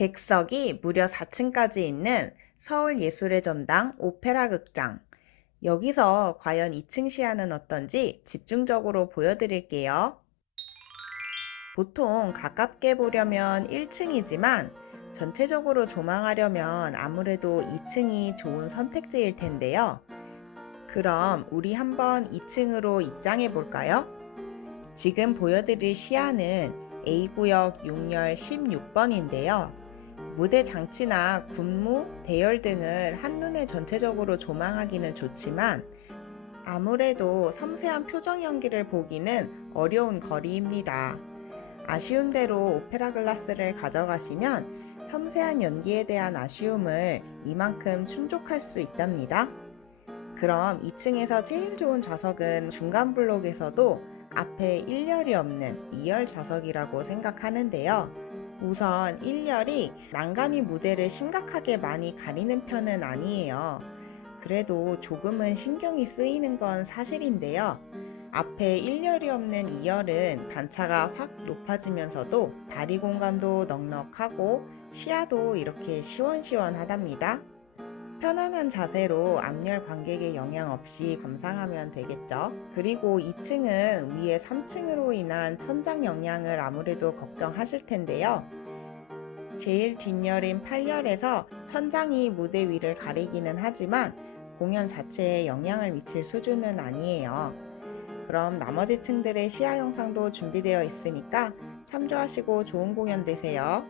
객석이 무려 4층까지 있는 서울예술의 전당 오페라 극장. 여기서 과연 2층 시야는 어떤지 집중적으로 보여드릴게요. 보통 가깝게 보려면 1층이지만 전체적으로 조망하려면 아무래도 2층이 좋은 선택지일 텐데요. 그럼 우리 한번 2층으로 입장해 볼까요? 지금 보여드릴 시야는 A구역 6열 16번인데요. 무대 장치나 군무, 대열 등을 한눈에 전체적으로 조망하기는 좋지만 아무래도 섬세한 표정 연기를 보기는 어려운 거리입니다. 아쉬운 대로 오페라 글라스를 가져가시면 섬세한 연기에 대한 아쉬움을 이만큼 충족할 수 있답니다. 그럼 2층에서 제일 좋은 좌석은 중간 블록에서도 앞에 1열이 없는 2열 좌석이라고 생각하는데요. 우선 1열이 난간이 무대를 심각하게 많이 가리는 편은 아니에요. 그래도 조금은 신경이 쓰이는 건 사실인데요. 앞에 1열이 없는 2열은 단차가 확 높아지면서도 다리 공간도 넉넉하고 시야도 이렇게 시원시원하답니다. 편안한 자세로 앞열 관객의 영향 없이 감상하면 되겠죠. 그리고 2층은 위에 3층으로 인한 천장 영향을 아무래도 걱정하실 텐데요. 제일 뒷열인 8열에서 천장이 무대 위를 가리기는 하지만 공연 자체에 영향을 미칠 수준은 아니에요. 그럼 나머지 층들의 시야 영상도 준비되어 있으니까 참조하시고 좋은 공연 되세요.